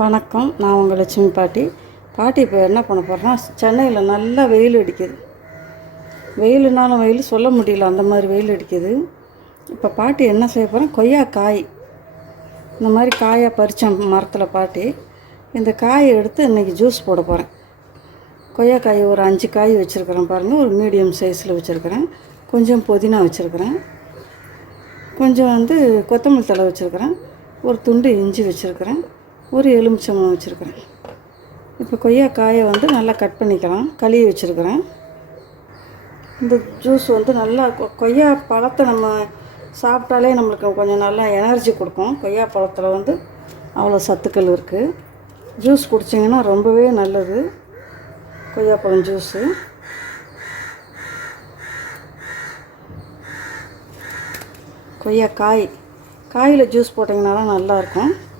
வணக்கம் நான் உங்கள் லட்சுமி பாட்டி. பாட்டி இப்போ என்ன பண்ண போகிறேன்னா சென்னையில் நல்லா வெயில் அடிக்குது. வெயிலுனாலும் வெயில் சொல்ல முடியல அந்த மாதிரி வெயில் அடிக்குது. இப்போ பாட்டி என்ன செய்ய போகிறேன் கொய்யா காய். இந்த மாதிரி காயாக பறித்தேன் மரத்தில் பாட்டி இந்த காயை எடுத்து இன்றைக்கி ஜூஸ் போட போகிறேன் கொய்யாக்காய் ஒரு அஞ்சு காய் வச்சுருக்கிறேன் பாருங்கள் ஒரு மீடியம் சைஸில் வச்சுருக்கிறேன். கொஞ்சம் புதினா வச்சுருக்கிறேன். கொஞ்சம் வந்து கொத்தமல்லி தழை வச்சுருக்கிறேன். ஒரு துண்டு இஞ்சி வச்சுருக்கிறேன். ஒரு எலுமிச்சம்பழம் வச்சுருக்குறேன். இப்போ கொய்யாக்காயை வந்து நல்லா கட் பண்ணிக்கலாம். கழுவி வச்சுருக்குறேன். இந்த ஜூஸ் வந்து நல்லா கொ- கொய்யா பழத்தை நம்ம சாப்பிட்டாலே நம்மளுக்கு கொஞ்சம் நல்லா எனர்ஜி கொடுக்கும். கொய்யா பழத்தில் வந்து அவ்வளோ சத்துக்கள் இருக்குது ஜூஸ் குடிச்சிங்கன்னா ரொம்பவே நல்லது. கொய்யாப்பழம் ஜூஸு. கொய்யா காய். காயில் ஜூஸ் போட்டிங்கன்னா தான் நல்லாயிருக்கும்.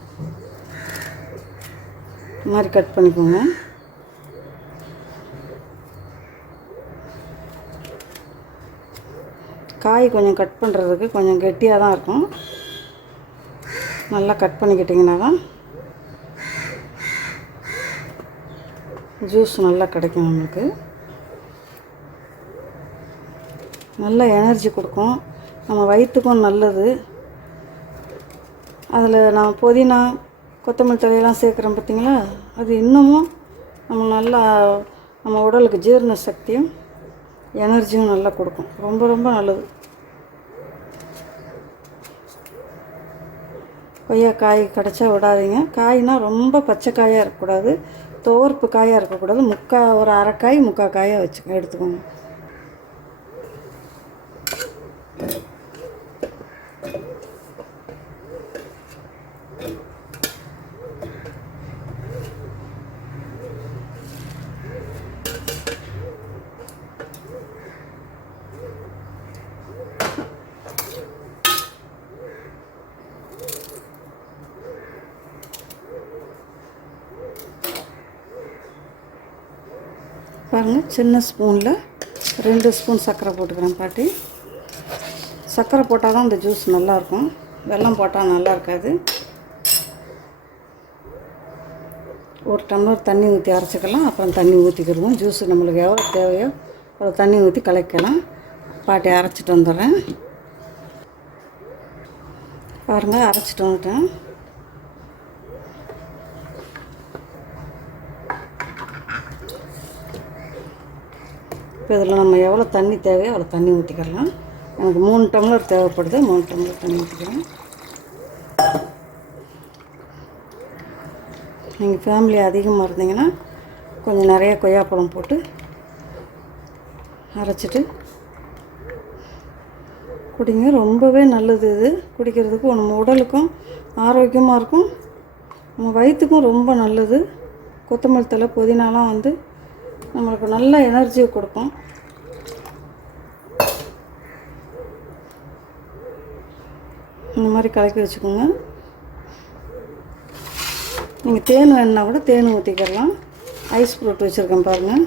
இந்த மாதிரி கட் பண்ணிக்கோங்க. காய் கொஞ்சம் கட் பண்ணுறதுக்கு கொஞ்சம் கெட்டியாக தான் இருக்கும். நல்லா கட் பண்ணிக்கிட்டிங்கன்னா தான் ஜூஸ் நல்லா கிடைக்கும் நம்மளுக்கு. நல்ல எனர்ஜி கொடுக்கும். நம்ம வயிற்றுக்கும் நல்லது. அதில் நான் புதினா கொத்தமல்லி தலையெல்லாம் சேர்க்குறோம் பார்த்தீங்களா? அது இன்னமும் நம்ம நல்லா நம்ம உடலுக்கு ஜீரண சக்தியும் எனர்ஜியும் நல்லா கொடுக்கும். ரொம்ப ரொம்ப நல்லது. கொய்யா காய் கிடச்சா விடாதீங்க. காய்னால் ரொம்ப பச்சை காயாக இருக்கக்கூடாது. தோர்ப்பு காயாக இருக்கக்கூடாது. முக்கா ஒரு அரைக்காய் முக்கால் காயாக வச்சு எடுத்துக்கோங்க. பாருங்கள் சின்ன ஸ்பூனில் ரெண்டு ஸ்பூன் சர்க்கரை போட்டுக்கிறேன் பாட்டி. சர்க்கரை போட்டால் தான் இந்த ஜூஸ் நல்லாயிருக்கும். வெல்லம் போட்டால் நல்லா இருக்காது ஒரு டம்ளர் தண்ணி ஊற்றி அரைச்சிக்கலாம் அப்புறம் தண்ணி ஊற்றிக்கிடுவோம் ஜூஸ் நம்மளுக்கு எவ்வளோ தேவையோ அவ்வளோ தண்ணி ஊற்றி கலக்கலாம். பாட்டி அரைச்சிட்டு வந்துடுறேன். பாருங்கள் அரைச்சிட்டு வந்துட்டேன். இப்போ இதில் நம்ம எவ்வளோ தண்ணி தேவையோ அவ்வளோ தண்ணி ஊற்றிக்கலாம். எனக்கு மூணு டம்ளர் தேவைப்படுது மூணு டம்ளர் தண்ணி ஊற்றிக்கிறேன் நீங்கள் ஃபேமிலி அதிகமாக இருந்தீங்கன்னா கொஞ்சம் நிறைய கொய்யாப்பழம் போட்டு அரைச்சிட்டு குடிங்க. ரொம்பவே நல்லது இது. குடிக்கிறதுக்கு நம்ம உடலுக்கும் ஆரோக்கியமாக இருக்கும். நம்ம வயிற்றுக்கும் ரொம்ப நல்லது. கொத்தமல்லி தழை புதினாலாம் வந்து நம்மளுக்கு நல்ல எனர்ஜியை கொடுக்கும். இந்த மாதிரி கலக்கி வச்சுக்கோங்க. நீங்கள் தேன் வேணுன்னா கூட தேன் ஊற்றிக்கிடலாம் ஐஸ் ஃப்ரூட் வச்சுருக்கேன் பாருங்கள்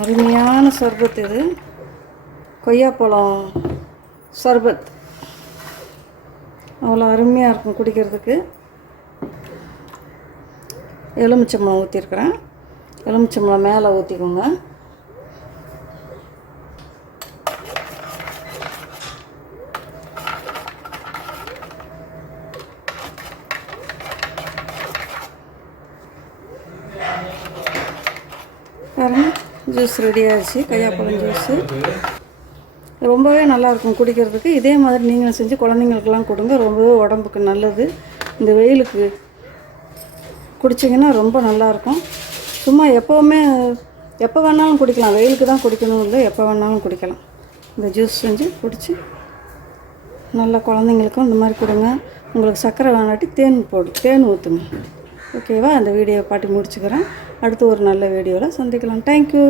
அருமையான சர்பத் இது. கொய்யாப்பழம் சர்பத். அவ்வளோ அருமையாக இருக்கும் குடிக்கிறதுக்கு. எலுமிச்சம்பழம் ஊற்றிருக்கிறேன் எலுமிச்சம்பழம் மேலே ஊற்றிக்கோங்க ஜூஸ் ரெடி ஆகிடுச்சு கொய்யாப்பழம் ஜூஸு. ரொம்பவே நல்லாயிருக்கும் குடிக்கிறதுக்கு. இதே மாதிரி நீங்களும் செஞ்சு குழந்தைங்களுக்கெல்லாம் கொடுங்க ரொம்பவே உடம்புக்கு நல்லது. இந்த வெயிலுக்கு குடிச்சிங்கன்னா ரொம்ப நல்லாயிருக்கும். சும்மா எப்போவுமே எப்போ வேணாலும் குடிக்கலாம். வெயிலுக்கு தான் குடிக்கணும் இல்லை எப்போ வேணாலும் குடிக்கலாம். இந்த ஜூஸ் செஞ்சு குடிச்சு நல்லா குழந்தைங்களுக்கும் இந்த மாதிரி கொடுங்க. உங்களுக்கு சர்க்கரை வேணாட்டி தேன் போடு தேன் ஊற்றுங்க ஓகேவா? அந்த வீடியோவை பாட்டி முடிச்சுக்கிறேன். அடுத்து ஒரு நல்ல வீடியோவில் சந்திக்கலாம். தேங்க்யூ